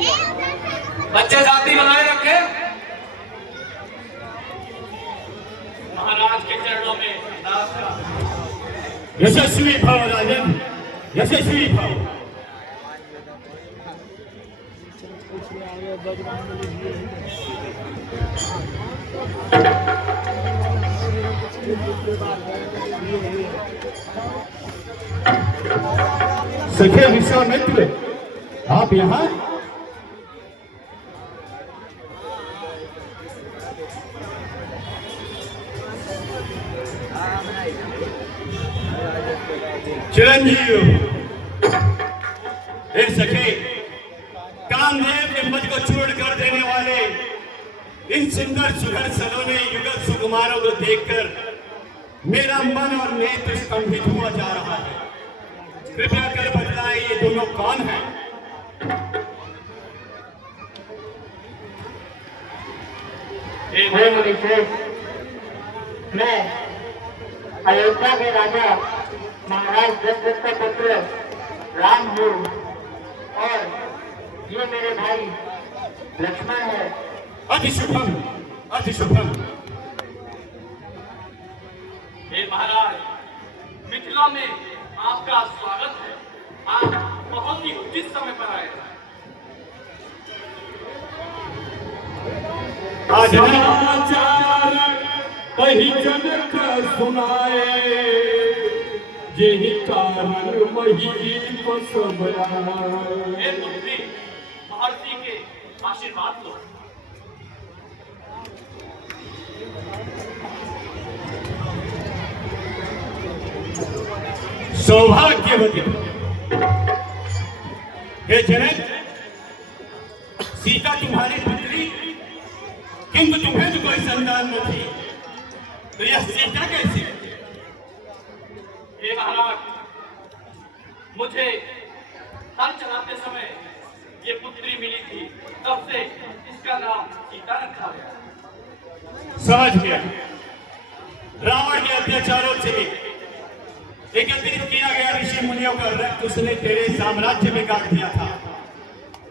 बच्चे शांति बनाए रखे। महाराज के चरणों में यशस्वी भाव राजन, यशस्वी भाव। सखे विश्वामित्र, आप यहाँ? चिरंजीव, हे सखे, कामदेव के मत को चूर्ण कर देने वाले इन सुंदर सुघर सलोने युगल सुकुमारों को देखकर मेरा मन और नेत्र स्तंभित हुआ जा रहा है। कृपया कर बतलाएं, ये दोनों कौन हैं? मैं अयोध्या के राजा महाराज दशरथ का पुत्र राम हूँ और ये मेरे भाई लक्ष्मण है। अति शुभम, अति शुभम। हे महाराज, मिथिला में आपका स्वागत है। आप बहुत ही उचित समय पर आए। समाचार कही जनक सुनाए, यही कारण महीप सब आए। हे पुत्री, महर्षि के आशीर्वाद लो। सौभाग्यवती हे जनक, सीता तुम्हारी पुत्री, किंतु तुम्हें तो कोई संतान न थी, तो यह सीता कैसी? हे महाराज, मुझे हल चलाते समय ये पुत्री मिली थी, तब से इसका नाम सीता रखा गया। समझ गया। रावण के अत्याचारों से एकत्रित किया गया ऋषि मुनियों का रक्त उसने तेरे साम्राज्य में गाड़ दिया था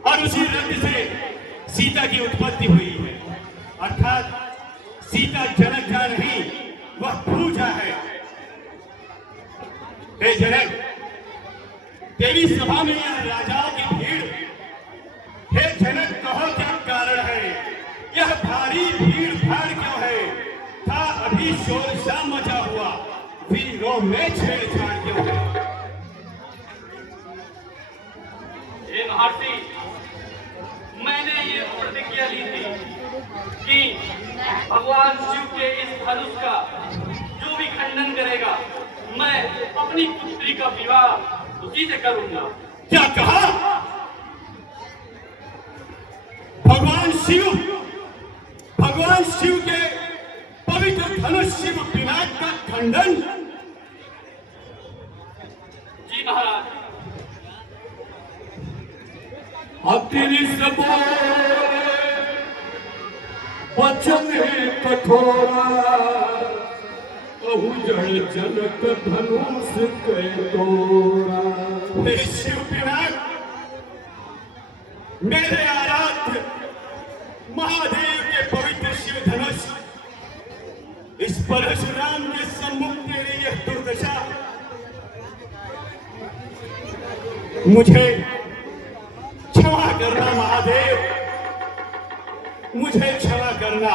और उसी रक्त से सीता की उत्पत्ति हुई है। अर्थात सीता जनक का नहीं, वह पूजा है। हे जनक, तेरी सभा में यह राजाओं की भीड़, हे जनक कहो क्या कारण है? यह भारी भीड़ भाड़ क्यों है? था अभी शोर सा मचा हुआ, वीरों में छेड़छाड़ क्यों है? हे महर्षि, मैंने ये प्रतिज्ञा ली थी कि भगवान शिव के इस धनुष का जो भी खंडन करेगा, मैं अपनी पुत्री का विवाह उसी से करूंगा। क्या कहा? भगवान शिव के पवित्र धनुष शिव पिनाक का खंडन? जी महाराज। अतिरिक्त वचन कठोरा, कहू जड़ जनक धनुष के तोरा। मेरे शिव पिनाक, मेरे आराध्य महादेव के पवित्र शिव धनुष, इस परशुराम के सम्मुख तेरी यह दुर्दशा, मुझे क्षमा करना महादेव, मुझे क्षमा करना।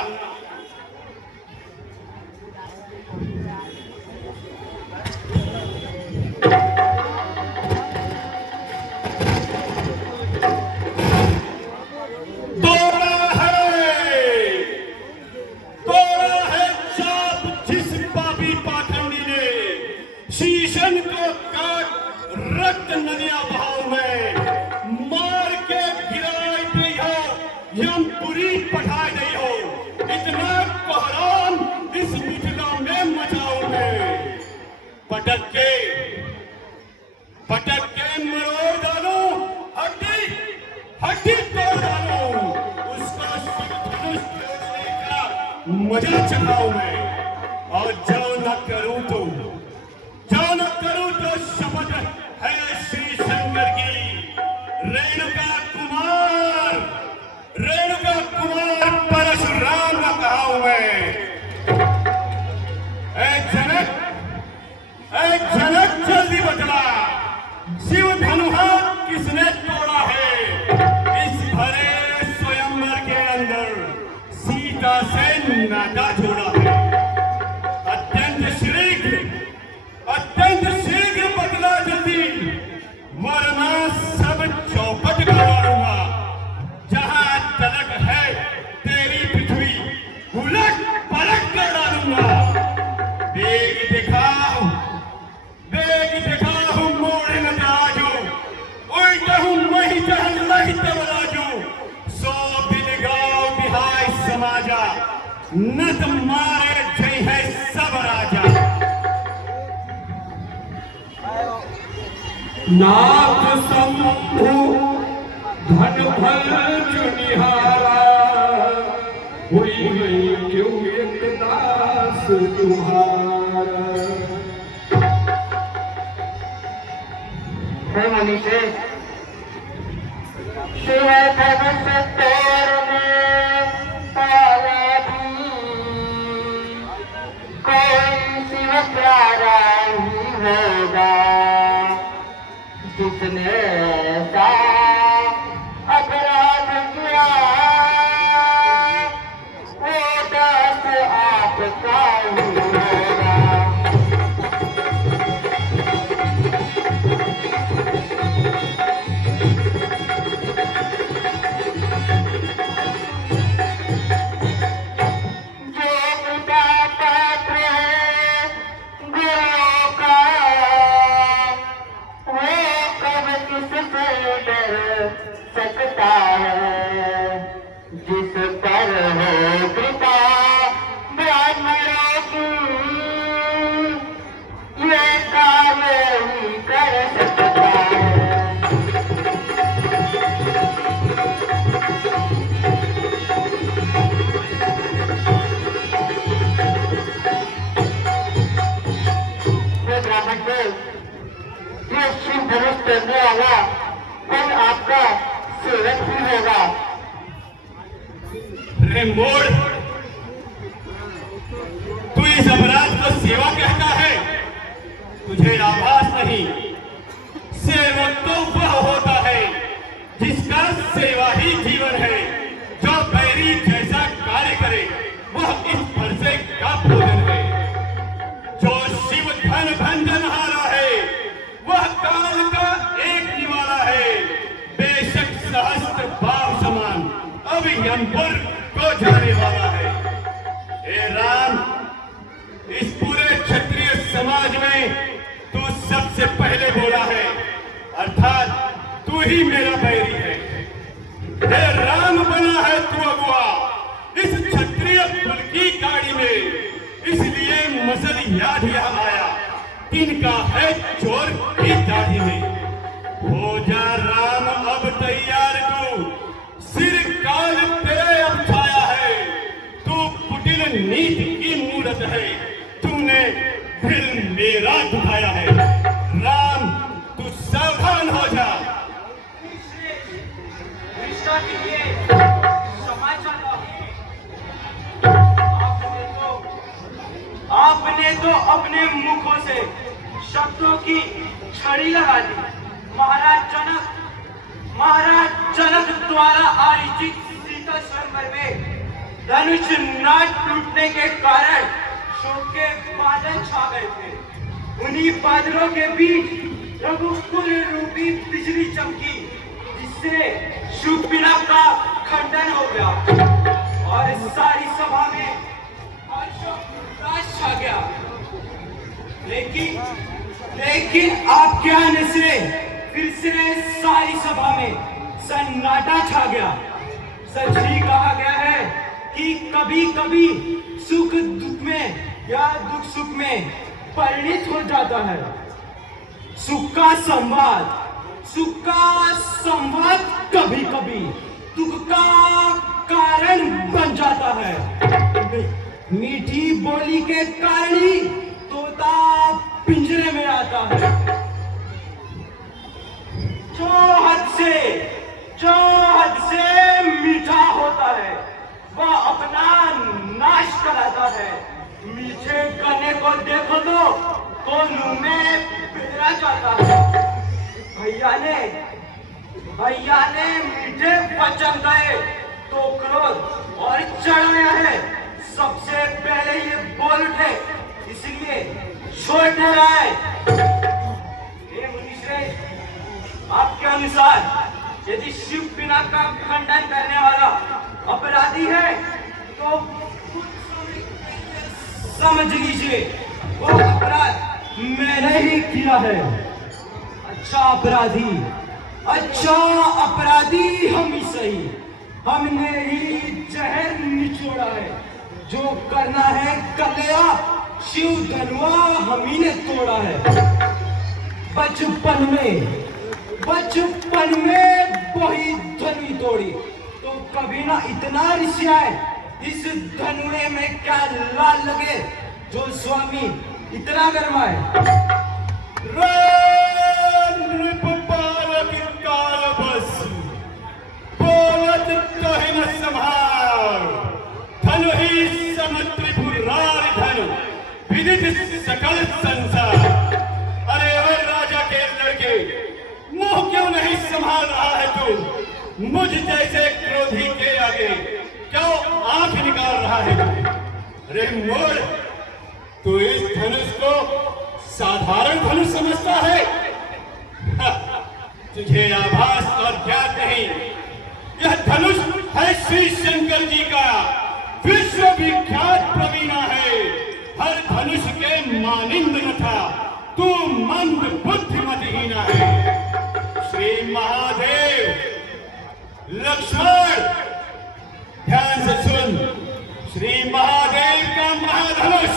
शीशन को काट रक्त नदियां बहाव में मार के गिराए गई हो, यमपुरी पठाई गई हो। इतना कोहराम इस मिथिला में मचाओ में। पटक के मरोड़ डालो, हड्डी तोड़ डालो, उसका धनुष तोड़ने का मजा चखाओ में। और जो न करूं तो शपथ है श्री शंकर की, रेणुका कुमार नत मारे जय है सब राजा। नाथ शंभु धन भल चुनिहारा, हुई गई क्यों एक दास तुम्हारा। हे मनीषे, शिवाय धनुष तोड़ने वाला भी कोई शिव प्यारा ही होगा, जिसने ऐसा अपराध किया वो दास आपका ही होगा। सकता है जिस पर हो कृपा ब्राह्मणों की, ये कार्य ही कर सकता है। हे ब्राह्मण देव, ये शिव धनुष तोड़ने वाला कौन आपका सेवक ही होगा। रे मोड़, तू इस अपराध को सेवा कहता है? तुझे आभास नहीं, सेवक तो वह होता है जिसका सेवा ही जीवन है। जो बैरी जैसा कार्य करे वह इस फरसे का भोजन है। जो शिव धन भंजनहारा है वह काल का एक निवाला है। बेशक सहस्त्र भाव समान अब यमपुर को जाने वाला है। हे राम, इस पूरे क्षत्रिय समाज में तू सबसे पहले बोला है, अर्थात तू ही मेरा बैरी है। हे राम, बना है तू अगुआ इस क्षत्रिय कुल की गाड़ी में, इसलिए मसल याद यहाँ आया, तिनका है चोर की दाढ़ी में। हो जा राम अब तैयार तू, सिर काल तेरे अब छाया है। तू कुटिल नीति की मूरत है, तूने दिल मेरा दुखाया है। राम, तू सावधान हो जा। आपने तो अपने मुखों से शब्दों की छड़ी लगा दी। महाराज जनक द्वारा आयोजित सीता स्वयंवर में धनुष न टूटने के कारण शोक के बादल छा गए थे। उन्हीं बादलों के बीच रघुकुल रूपी बिजली चमकी, जिससे शूरपीड़ा का खंडन हो गया और सारी सभा में हर्षोल्लास छा गया। लेकिन आपके आने से फिर से सारी सभा में सन्नाटा छा गया। सच ही कहा गया है कि कभी कभी सुख दुख में या दुख सुख में परिणित हो जाता है। सुख का संवाद कभी कभी दुख का कारण बन जाता है। मीठी बोली के कारण ही तोता पिंजरे में आता है। जो हद से मीठा होता है वह अपना नाश कराता है। मीठे गन्ने को देखो तो मुंह में पिघला जाता है। भैया ने मीठे वचन गए तो क्रोध और चढ़ाया है। सबसे पहले ये बोल उठे, इसलिए छोड़ रहा है। हे मुनीश्रेष्ठ, आपके अनुसार यदि शिव बिना का खंडन करने वाला अपराधी है तो समझ लीजिए वो अपराध मैंने ही किया है। अच्छा अपराधी हम ही सही, हमने ही जहर निचोड़ा है। जो करना है कर लिया। शिव धनुआ हमी ने तोड़ा है। बचपन में वही धनु तोड़ी तो कभी ना इतना ऋषि आए इस धनुए में क्या लाल लगे जो स्वामी इतना गरमाए। बोलत कहे न संभार धनु ही समत्रिपुरारि धनु विदित सकल संसार। अरे और राजा के लड़के मुंह क्यों नहीं संभाल रहा है तू? मुझ जैसे क्रोधी के आगे क्यों आंख निकाल रहा है तू? अरे मोर तू इस धनुष को साधारण धनुष समझता है? तुझे आभास और ज्ञात नहीं। यह धनुष है श्री शंकर जी का, विश्व विख्यात प्रवीणा है। हर धनुष के मानिंद न था, तू मंद बुद्धिमतिहीना है। श्री महादेव लक्ष्मण ध्यान से सुन। श्री महादेव का महाधनुष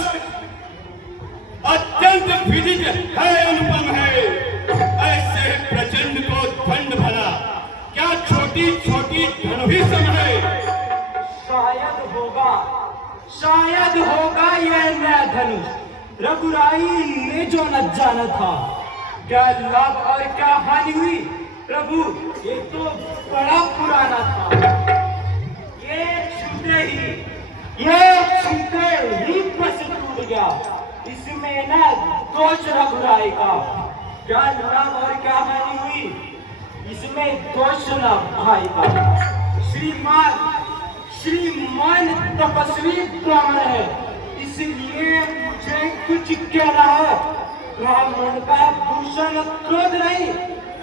अत्यंत विदित है, अनुपम है। ऐसे प्रचंड को दंड भला क्या छोटी छोटी धनु ही समझे? शायद होगा यह नया धनुष रघुराई ने जो न जाना था। क्या लाभ और क्या हानि हुई प्रभु, ये तो बड़ा पुराना था। ये छूते ही बस टूट गया। इसमें न दोष रघुराई का। क्या लाभ और क्या हानि हुई, इसमें दोष न भाई का। श्रीमान तपस्वी ब्राह्मण है, इसलिए मुझे कुछ कहना है। ब्राह्मण का भूषण क्रोध नहीं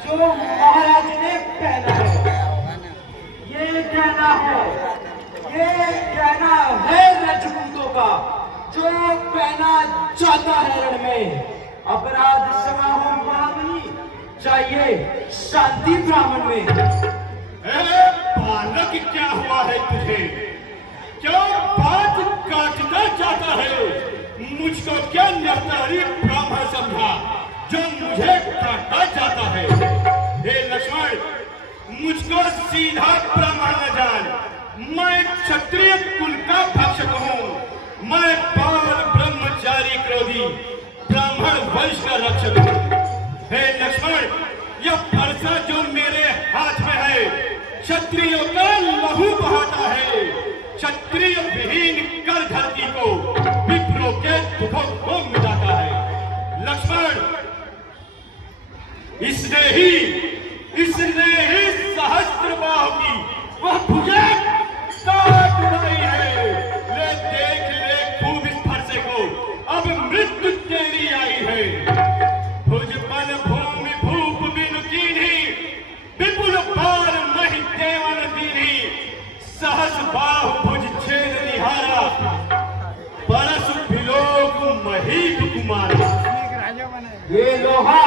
जो महाराज ने पहना है। ये कहना है राजपूतों का जो पहना जाता है रण में। अपराध क्षमा हो महामुनि, चाहिए शांति ब्राह्मण में। बालक क्या हुआ है तुझे? क्यों बात काटना चाहता है? मुझको क्या निर्धारी ब्राह्मण समझा जो मुझे काटना चाहता है? हे लक्ष्मण, मुझको सीधा ब्राह्मण न जान। मैं क्षत्रिय कुल का भक्षक हूँ। मैं बाल ब्रह्मचारी क्रोधी ब्राह्मण वंश का रक्षक हूँ। हे लक्ष्मण, यह फरसा जो मेरे हाथ में है क्षत्रियों का लहू बहाता है। क्षत्रिय विहीन कर धरती को विप्रों के दुखों को मिटाता है। लक्ष्मण, इसने ही सहस्त्र बाहु की वह भुजा काट उड़ाई है। ले देख ले खूब इस फरसे को, अब मृत्यु तेरी आई है। भुज बल भूमि भूप बिनु कीन्ही, विपुल पार महि देवन दीन्ही। सहस बाहु भुज छेद निहारा, परस बिलोक महीप कुमारा। ये लोहा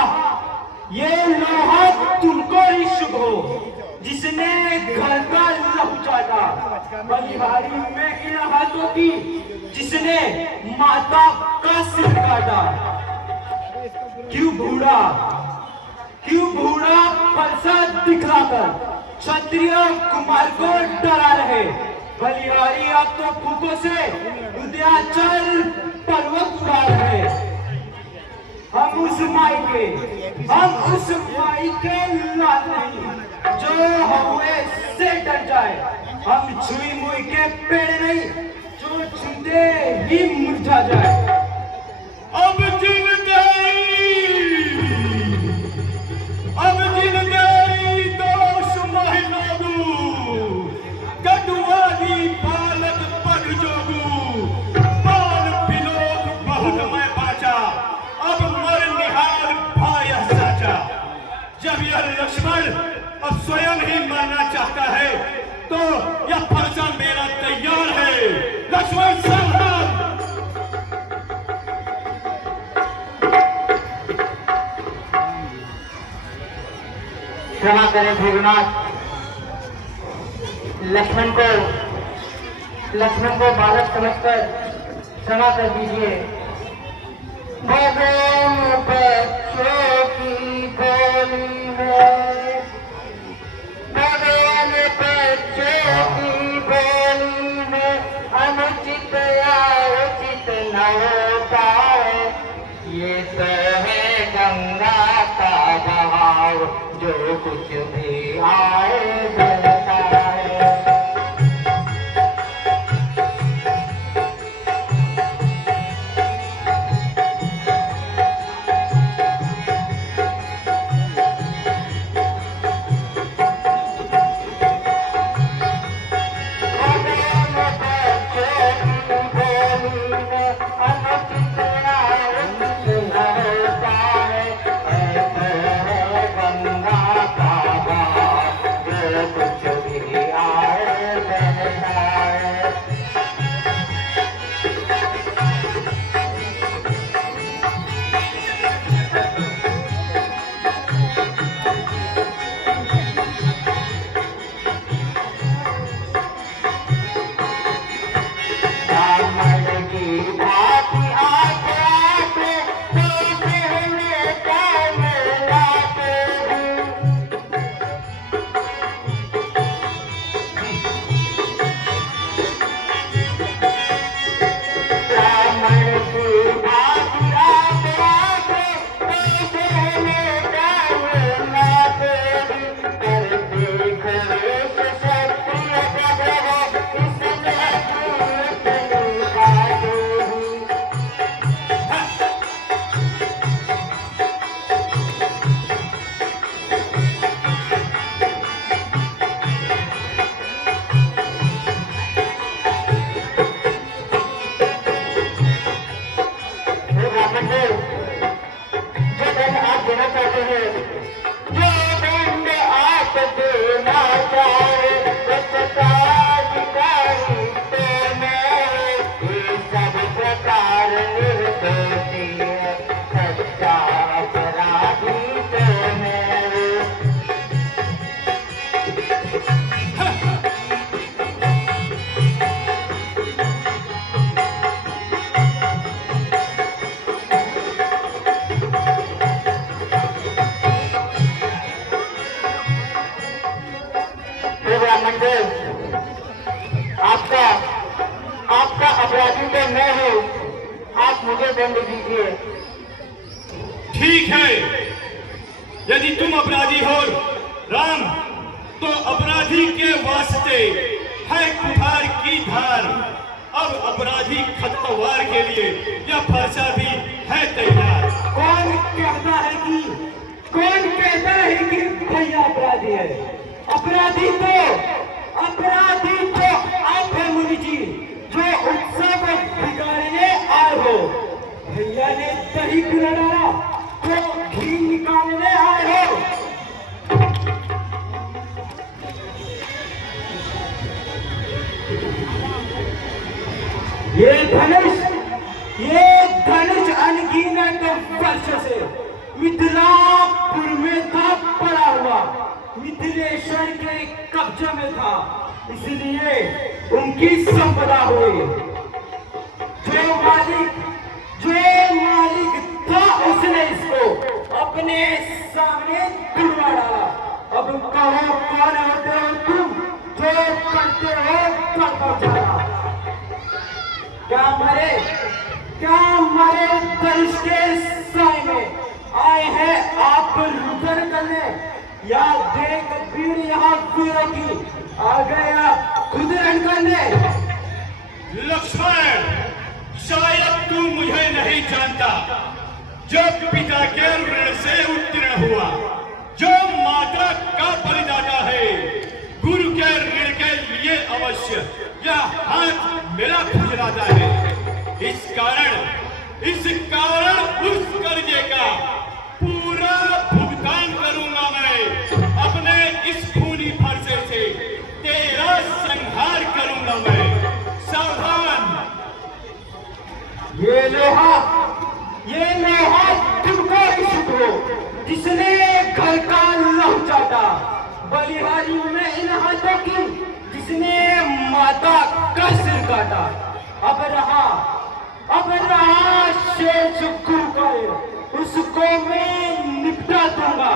तुमको ही शुभ हो जिसने घर का लहू चाटा। बलिहारी में इन हाथों की जिसने माता का सिर काटा। क्यों बूढ़ा फरसा दिखलाकर क्षत्रिय कुमार को डरा रहे। बलिहारी अब तो फूकों से विंध्याचल पर्वत उड़ा रहे। हम उस माई के लाल नहीं जो हवे से डर जाए। हम छुई मुई के पेड़ नहीं जो छूते ही मुरझा जाए। अब जिन गई दोष मोहि लागू, कटुआदी बालक पग जोगू। बाल बिलोक बहुत मैं बाचा, अब मर निहाल भाय साचा। जब यह लक्ष्मण अब स्वयं ही मरना चाहता है तो यह फरसा मेरा तैयार है। लक्ष्मण सावधान। क्षमा करें भृगुनाथ, लक्ष्मण को लक्ष्मण को बालक समझकर क्षमा कर दीजिए। भगवान बच्चों की बोली में, भगवान बच्चों की बोली में अनुचित या उचित न होता है। ये तो है गंगा का बहाव, जो कुछ भी आए बहता है। आपका अपराधी तो मैं हूँ, आप मुझे दंड दीजिए। ठीक है, यदि तुम अपराधी हो राम, तो अपराधी के वास्ते है कुठार की धार। अब अपराधी खतवार के लिए यह फरसा भी है तैयार। कौन कहता है कि भैया अपराधी है? अपराधी तो आप है मुनि जी, जो उत्सव बिगाड़ने आए हो। भैया ने दही पिला डाला तो घी निकालने आए हो। ये धनुष अनगिनत वर्ष से मिथिलापुर में था पड़ा हुआ, मिथिलेश्वर के कब्जे में था, इसलिए उनकी संपदा हुई। जो मालिक था उसने इसको अपने सामने तुड़वा डाला। अब कहो कौन होते हो तुम, जो करते हो कर जाना। क्या मरे धनुष के साय में आए हैं आप लुटर करने, या देख वीर यहाँ वीरों की आ गया खुद रण करने। लक्ष्मण, शायद तू मुझे नहीं जानता। जब पिता के ऋण से उत्तीर्ण हुआ, जो माता का बलिदाता है, गुरु के ऋण के लिए अवश्य यह हाथ मेरा खुजलाता है। इस कारण उस कर्जे का पूरा भुगतान करूंगा मैं। अपने इस खूनी फरसे से तेरा संहार करूंगा मैं। सावधान। ये लोहा तुमको इष्ट हो, जिसने घर का लहू चाटा। बलिहारी में इन हाथों की, जिसने माता का सिर चाटा। अब रहा शेष कुकर, उसको मैं निपटा दूंगा।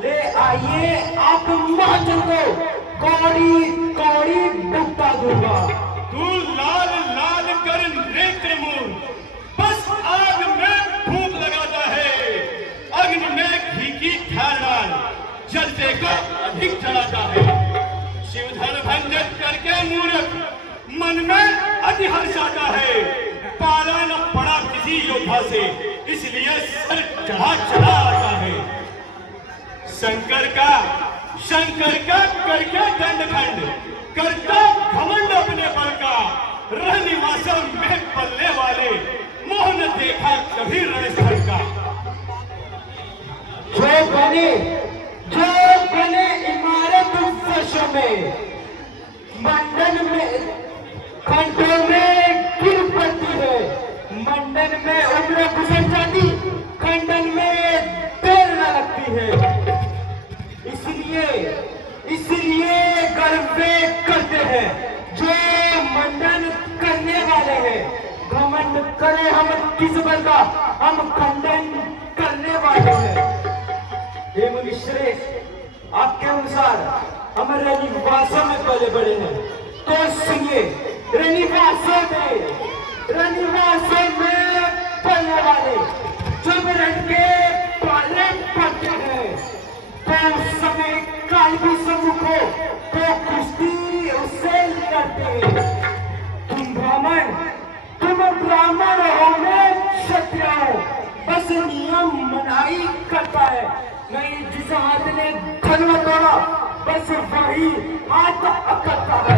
ले आइए आप महाजन को कौड़ी कौड़ी भुगता दूंगा। तू लाल लाल कर नेत्र मूर, बस आग में फूंक लगाता है, अग्नि में घी की ठार डाल, जलते को अधिक जलाता है। शिवधन भंजन करके मूर्ख मन में अति हर्ष आता है, पाला न पड़ा किसी योद्धा से, इसलिए सर चढ़ा चला आता है। शंकर का करके दंडखंड, करता घमंड अपने बल का, रनिवासम में पलने वाले, मोह न देखा कभी रणस्थल का। जो बने इमारत वर्षों में, मंडन में घंटों में गिर पड़ती है, मंडन में उम्र गुजर जाती, खंडन में देर न लगती है। इसलिए गर्व करते हैं जो मंडन करने वाले हैं। घमंड करें हम किस बल का, हम खंडन करने वाले हैं। हे मुनिश्रेष्ठ, आपके अनुसार हम रनिवासों में पले बड़े हैं, तो सुनिए, रनिवासों में पलने वाले जब रण के पाले पड़ते हैं, तो उस समय काल भी सम्मुख हो तो कुश्ती उससे लड़ते हैं। तुम ब्राह्मण हो, मैं क्षत्रिय हूं, बस नियम मनाही करता है। नहीं, जिस हाथ ने धर्म तोड़ा, बस वही हाथ अकड़ता है।